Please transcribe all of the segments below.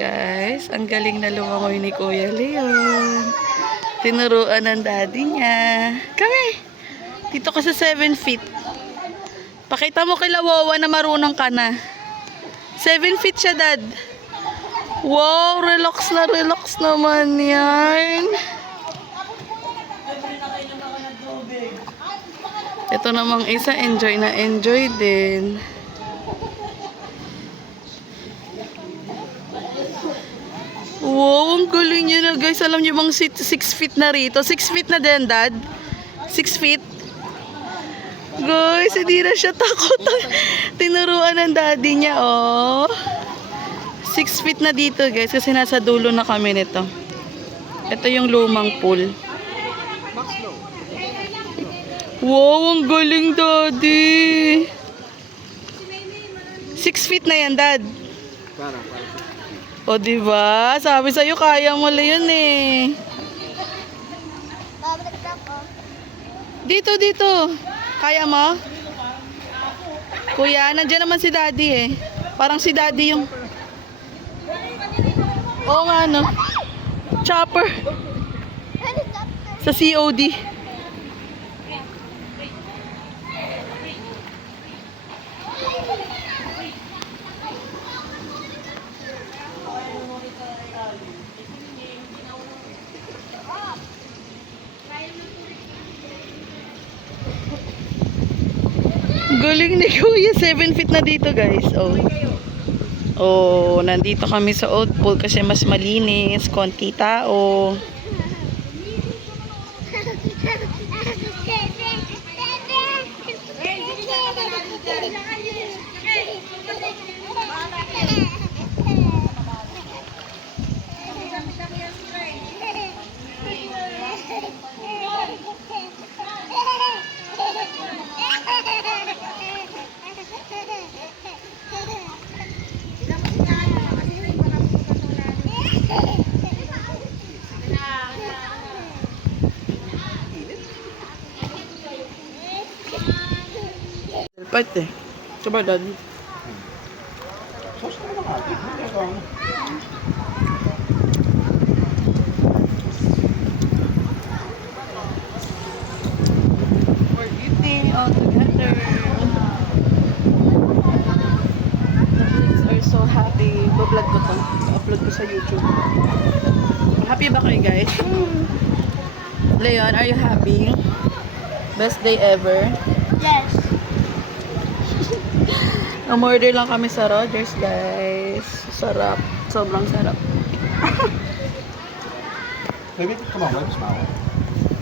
guys. Ang galing na lumangoy ni Kuya Leon. Tinuruan ng daddy niya. Kami. Dito ka sa 7 feet. Pakita mo kay Lawawa na marunong ka na. 7 feet siya, dad. Wow, relax na relax naman yan. Ito namang isa, enjoy na enjoy din. Wow, ang galing niya na guys. Alam niyo bang 6 feet na rito? 6 feet na din, dad? 6 feet? Guys, hindi na siya takot. Tinuruan ng daddy niya, oh. 6 feet na dito, guys. Kasi nasa dulo na kami nito. Ito yung lumang pool. Wow, ang galing, daddy. 6 feet na yan, dad. O, diba? Sabi sa'yo, kaya mo lang yun eh. Dito, dito. Kaya mo? Kuya, nandiyan naman si daddy eh. Parang si daddy yung... Oo nga, no? Chopper. Sa COD. Galing ni Kuya, 7 feet na dito guys. Oh. Oh, nandito kami sa old pool kasi mas malinis, konti tao. Pwede. Coba daddy. We're eating all together. The kids are so happy. Bablog ko to. Upload ko sa YouTube. Happy ba kayo guys? Leon, are you happy? Best day ever? Yes. Umorder lang kami sa Rogers, guys. Sarap. Sobrang sarap. Baby, come on, wipes mo ako.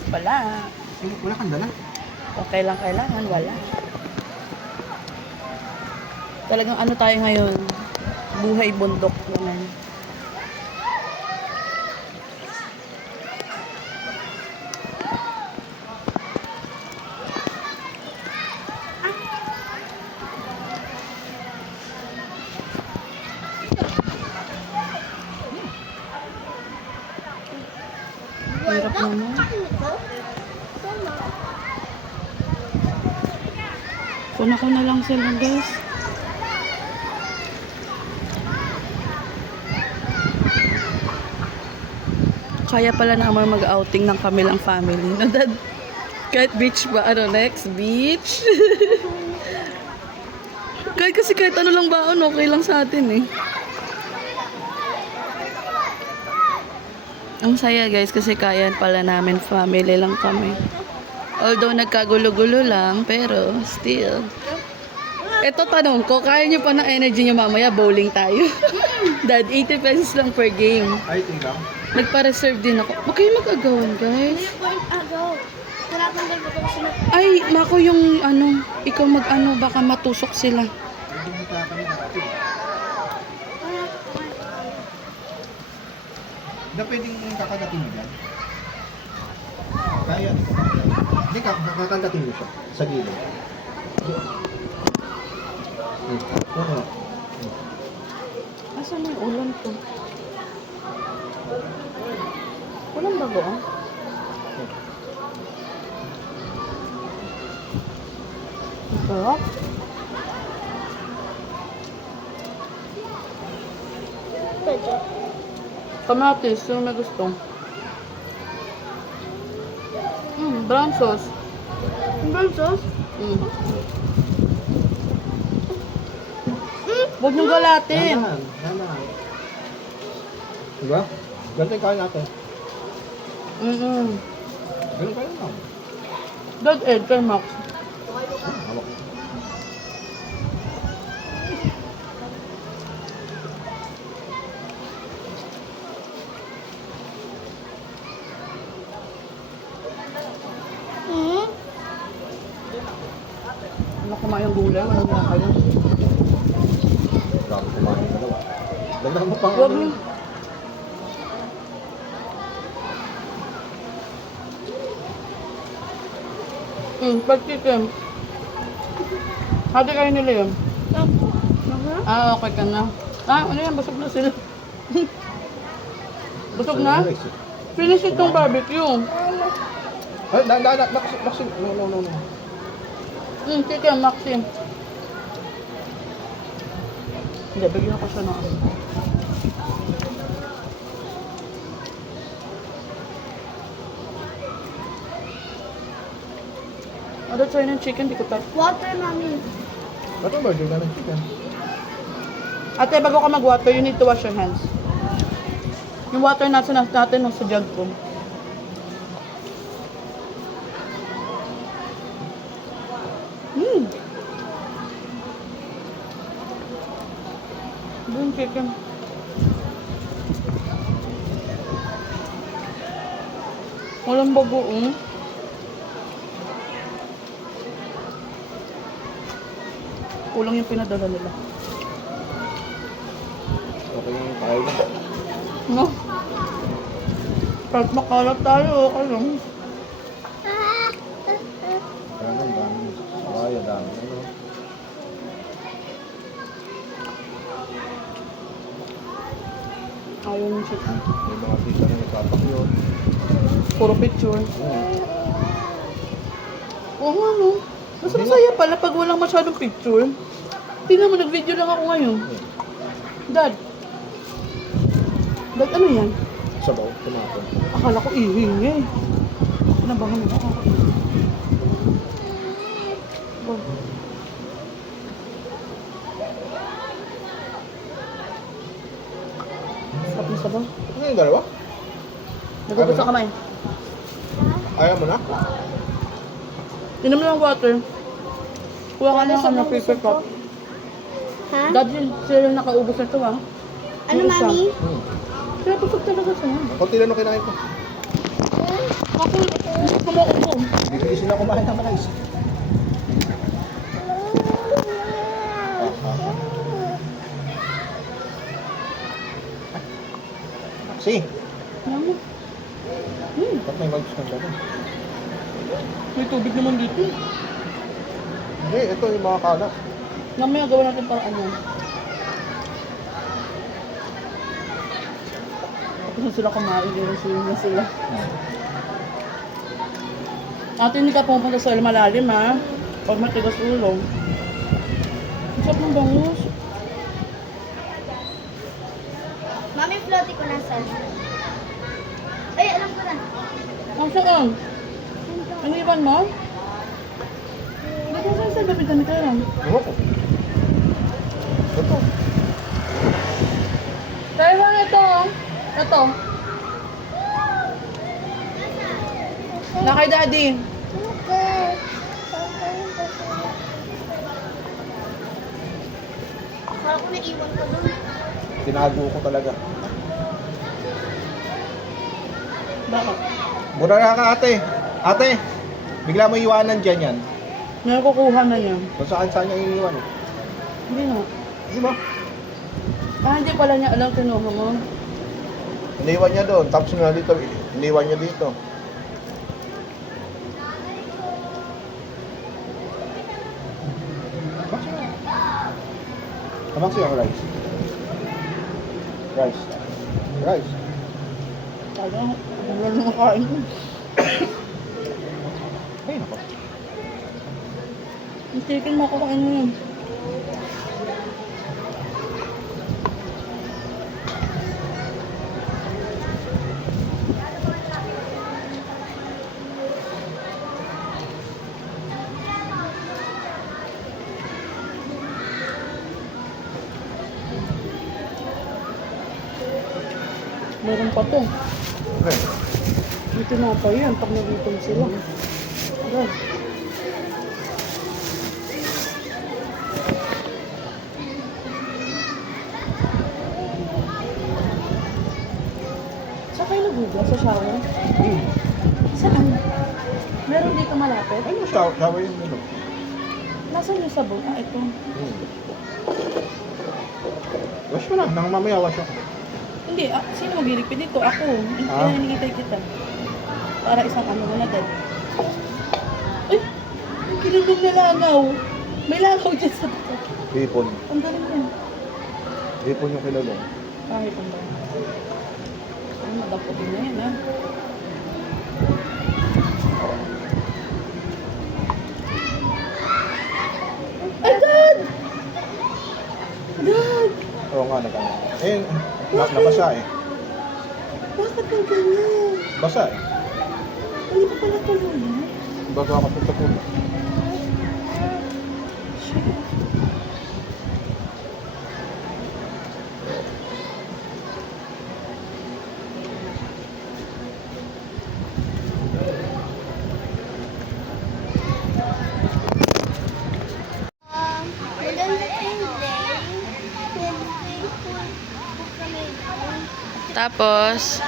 Wala. Wala kang dala. Kung kailangan, wala. Talagang ano tayo ngayon? Buhay bundok naman. Hirap naman. Kuna ko na lang sila, guys. Kaya pala naman mag-outing ng kamilang family. Dad, kahit beach ba? Ano, next? Beach? kahit ano lang ba, okay lang sa atin eh. Ang saya guys kasi kaya pala namin, family lang kami. Although nagkagulo-gulo lang, pero still. Ito tanong ko, kaya nyo pa ng energy nyo mamaya, bowling tayo. Dad, 80 pesos lang per game. Ay, tingnan. Nagpa-reserve din ako. Huwag kayo mag-agawan guys. Ay, mako yung ano, ikaw mag-ano, baka matusok sila. Hindi mo kami natin. Na pwedeng kakagatin mo dyan? Kaya. Hindi, kakagatin mo siya. Sa gilid. Oo. Asan na yung ulan ko? Ulan ba ba? Sarap. Pwede. Kamatis, yung may gusto. Brown sauce. Brown sauce? Mm. Huwag niyong galatin. Dahan. Dahan. Diba? Ganito yung kain natin. Ganun kain lang. Dad Ed, kay Max. Hawak. Ano kumain yung gulay? Ano na kayo? Grabe kumain yung dalawa. Dagdagan mo pang Huwag mo. Pag-chicken. Hati kayo nila yun. Ah, okay ka na. Ah, ano yan? Busog na sila. Busog na? Finish itong barbecue. Ay, Maxim. No. Chicken, Maxim. Hindi, bigyan ko siya na. Ano try ng chicken? Di ko try. Water, mami. Ba't ang burger na ng chicken? Ate, bago ka mag-water, you need to wash your hands. Yung water natin nasa jug ko. Yung chicken. Walang bagoong. Kulang yung pinadala nila. Okay yung kain na. No? Kahit makalat tayo, okay lang. Ano, dami. Ay, dami. Ano? Ayaw yung chicken. May mga tita na nagpapakyo. Puro picture. Oo nga no. Mas masaya pala pag walang masyadong picture. Tingnan mo, nag-video lang ako ngayon. Dad. Dad, ano yan? Sabaw, tomato. Akala ko ihingi. Nabangan mo ako. Sarap na sabaw. Ano yung dalawa? Nagugot sa kamay. Ayaw mo na? Tinom mo ng water. Kuha ka ng ano, paper cup. Ha? Dad, sila yung nakaubos na ito ah. Ano, Yung isa. mami? Kaya busog talaga siya. Kunti lang nung kinain ko. Ako, gusto mo upo. Bibili sila kumain ng mais. Si, Yan mo. ba't may mais ng gano'n? May tubig naman dito. Hindi, ito yung mga kalat. Mamaya gawa natin para ano. Tapos sila kumain, i-resume na sila. Ate, hindi ka pumunta sa malalim ha. Pag matigas ulo. Ang sarap ng bangus. Mami, floaty ko nasan. Ay, alam ko na. Ang saan? Ano iwan mo? Ba't mo saan sa gabitan ka lang? Ewan ko. Ito. Taiwan, ito oh. Ito. Na kay daddy. Akala ko naiwan ko doon. Tinago ko talaga. Bakit? Mura na ka ate. Ate, bigla mo iwanan dyan yan. May kukuha na yan. Kung saan niya iniwan. Hindi na. Di ba? Ah, hindi pala niya alam kinuha mo. Iniwan niya doon. Tapos nga dito, iniwan niya dito. Kamang siya ang rice. Rice. Rice. Kaya, wala na makain mo. Ay, nako. Yung chicken mo, kukain mo yun. Meron pa to. Okay. Dito na pa yan. Pag nagutom sila. Ayan. Saan kayo nagugas? Sa shower? Saan? Meron dito malapit? Ano shower yung ano? Nasaan yung sabon? Ah, ito. Wash mo na. Nang mamaya wash ako. Hindi, sino magliligpid dito? Ako. Ah. Kaya hinikitay kita. Para isang ano mo na dad. Ay! Kinulong na langaw. May langaw dyan sa bata. Hipon. Ang galing yan. Hipon yung kilalong. Kahit ang ba? Ay, madaputin na yan ha. Ay, dad! Dad! Oo nga, nagkano. Eh, nabasa eh. Bakit ang ganyan? Basa eh. Hindi pa pala tuloy yan. Bago ako punta po. Maganda yung day. Nag-faithful po kami doon. Tapos,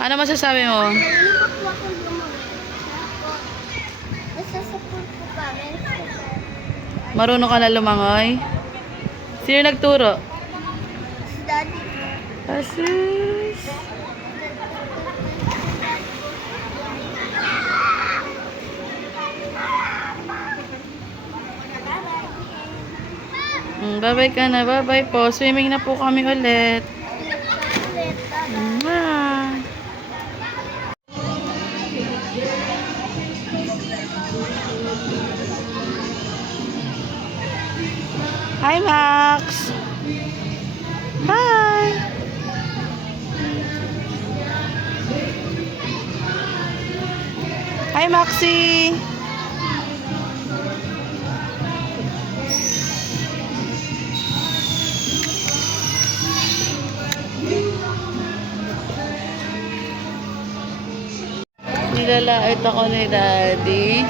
ano masasabi mo? Nalilipot po akong gumawa. Nasasapul po kami. Marunong ka na lumangoy? Sino nagturo? Si Daddy. Asus! Bye-bye ka na. Bye-bye po. Swimming na po kami ulit. Bye! Hi, Max! Hi! Hi, Maxie! Nilalait ako ni Daddy.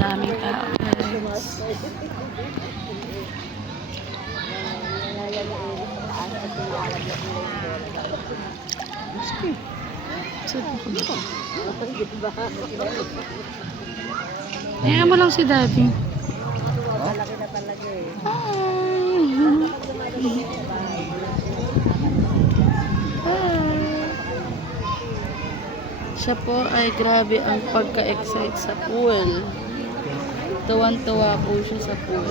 Daming tao, guys. Sige. Saan ka ba? Ayan mo lang si Daddy. Siya po ay grabe ang pagka-excite sa pool. Tuwan-tuwa po siya sa pool.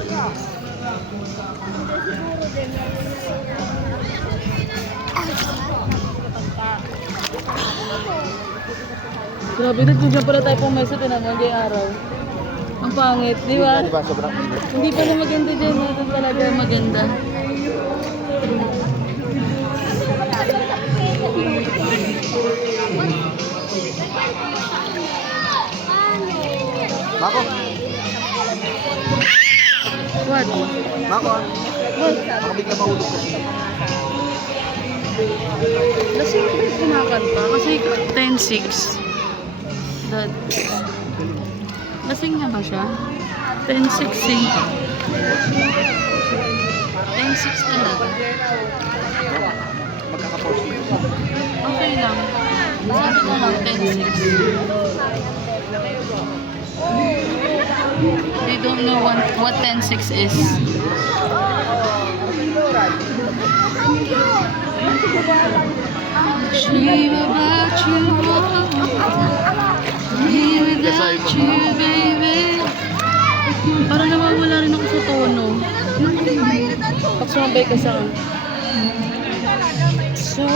Grabe, nagtugyan pala tayo pong mesa. Tinan mo, ngayong araw. Ang pangit, di ba? Di ba sobrang init? Hindi pala maganda dyan. Ito talaga maganda. Mako! What? Mako! What? Baka bigla mahulog kasi. Lasing ko yung kumakanta. Kasi 10-6. Dad. Lasing na ba siya? 10-6 eh. 10-6 talaga. Magkakapos. Okay lang. Sabi ko lang 10-6. They don't know what 10-6 is. Dream about you, dream without you, baby. Parang nawawala rin ako sa tono. Pag sumabay ka sa akin. So